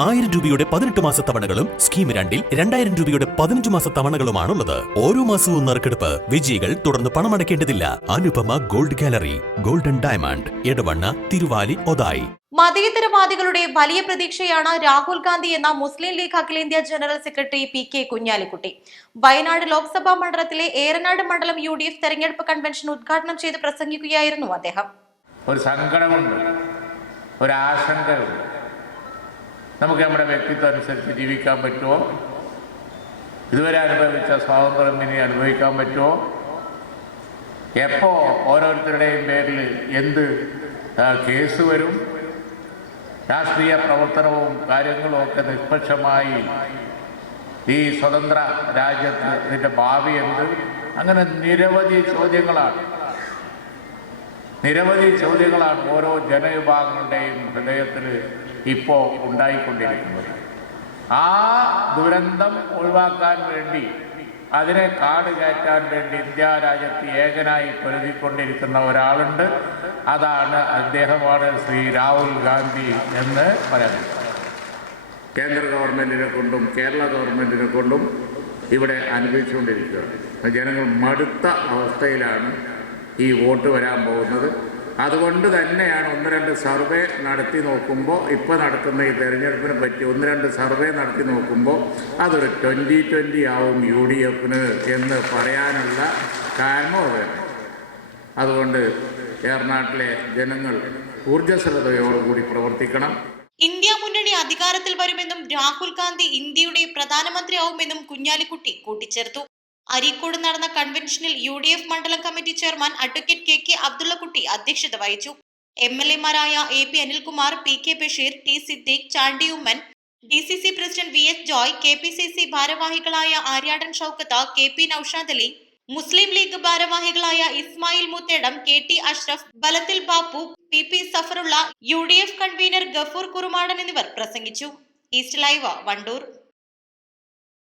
1000 രൂപയുടെ 18 മാസ തവണകളും സ്കീം 2-ൽ 2000 രൂപയുടെ 15 മാസ തവണകളുമാണുള്ളത്. ഓരോ മാസവും നറുക്കെടുപ്പ്. വിജയികൾ തുടർന്ന് പണമടയ്ക്കേണ്ടതില്ല. Anupama gold gallery, golden diamond, Edavanna, Thiruvali, Othayi. മതേതരവാദികളുടെ വലിയ പ്രതീക്ഷയാണ് രാഹുൽ ഗാന്ധി എന്ന മുസ്ലിം ലീഗ് അഖിലേന്ത്യാ general secretary PK Kunhalikutty. Wayanad Lok Sabha മണ്ഡലത്തിലെ ഏറനാട് മണ്ഡലം UDF തെരഞ്ഞെടുപ്പ് കൺവെൻഷൻ ഉദ്ഘാടനം ചെയ്ത് പ്രസംഗിക്കുകയായിരുന്നു അദ്ദേഹം. ഒരു സങ്കടമുണ്ട്, ഒരു ആശങ്കയുണ്ട്. നമുക്ക് നമ്മുടെ വ്യക്തിത്വം അനുസരിച്ച് ജീവിക്കാൻ പറ്റുമോ? ഇതുവരെ അനുഭവിച്ച സ്വാതന്ത്ര്യം ഇനി അനുഭവിക്കാൻ പറ്റുമോ? എപ്പോൾ ഓരോരുത്തരുടെയും പേരിൽ എന്ത് കേസ് വരും? രാഷ്ട്രീയ പ്രവർത്തനവും കാര്യങ്ങളും ഒക്കെ നിഷ്പക്ഷമായി ഈ സ്വതന്ത്ര രാജ്യത്ത് ഇതിൻ്റെ ഭാവി എന്ത്? അങ്ങനെ നിരവധി ചോദ്യങ്ങളാണ് ഓരോ ജനവിഭാഗങ്ങളുടെയും ഹൃദയത്തിൽ ഇപ്പോൾ ഉണ്ടായിക്കൊണ്ടിരിക്കുന്നത്. ആ ദുരന്തം ഒഴിവാക്കാൻ വേണ്ടി, അതിനെ കാട് കയറ്റാൻ വേണ്ടി ഇന്ത്യ രാജ്യത്ത് ഏകനായി പൊരുതിക്കൊണ്ടിരിക്കുന്ന ഒരാളുണ്ട്. അതാണ് അദ്ദേഹമാണ് ശ്രീ രാഹുൽ ഗാന്ധി എന്ന് പറയുന്നത്. കേന്ദ്ര ഗവൺമെൻറ്റിനെ കൊണ്ടും കേരള ഗവൺമെൻറ്റിനെ കൊണ്ടും ഇവിടെ അനുഭവിച്ചുകൊണ്ടിരിക്കുകയാണ്. ജനങ്ങൾ മടുത്ത അവസ്ഥയിലാണ് ഈ വോട്ട് വരാൻ പോകുന്നത്. അതുകൊണ്ട് തന്നെയാണ് 1-2 സർവേ നടത്തി നോക്കുമ്പോൾ, ഇപ്പോൾ നടത്തുന്ന ഈ തെരഞ്ഞെടുപ്പിനെ പറ്റി 1-2 സർവേ നടത്തി നോക്കുമ്പോൾ അതൊരു 20-20 ആവും UDFന് എന്ന് പറയാനുള്ള കാരണം അത്. അതുകൊണ്ട് ഏറനാട്ടിലെ ജനങ്ങൾ ഊർജ്ജസ്വലതയോടുകൂടി പ്രവർത്തിക്കണം. ഇന്ത്യ മുന്നണി അധികാരത്തിൽ വരുമെന്നും രാഹുൽ ഗാന്ധി ഇന്ത്യയുടെ പ്രധാനമന്ത്രിയാവുമെന്നും കുഞ്ഞാലിക്കുട്ടി കൂട്ടിച്ചേർത്തു. അരീക്കോട് നടന്ന കൺവെൻഷനിൽ UDF മണ്ഡലം committee chairman advocate KK Abdullakutty അധ്യക്ഷത വഹിച്ചു. MLA മാരായ AP Anilkumar, PK Basheer, T Siddique, Chandy Oommen, DCC president VS Joy, KPCC ഭാരവാഹികളായ ആര്യാടൻ ഷൗക്കത്ത്, KP നൌഷാദ് അലി, മുസ്ലിം ലീഗ് ഭാരവാഹികളായ ഇസ്മായിൽ മുത്തേടം, KT അഷ്റഫ്, ബലത്തിൽ Bapu, PP Zafarulla, UDF convener Gafoor Kurumadan എന്നിവർ പ്രസംഗിച്ചു. East live, Wandoor.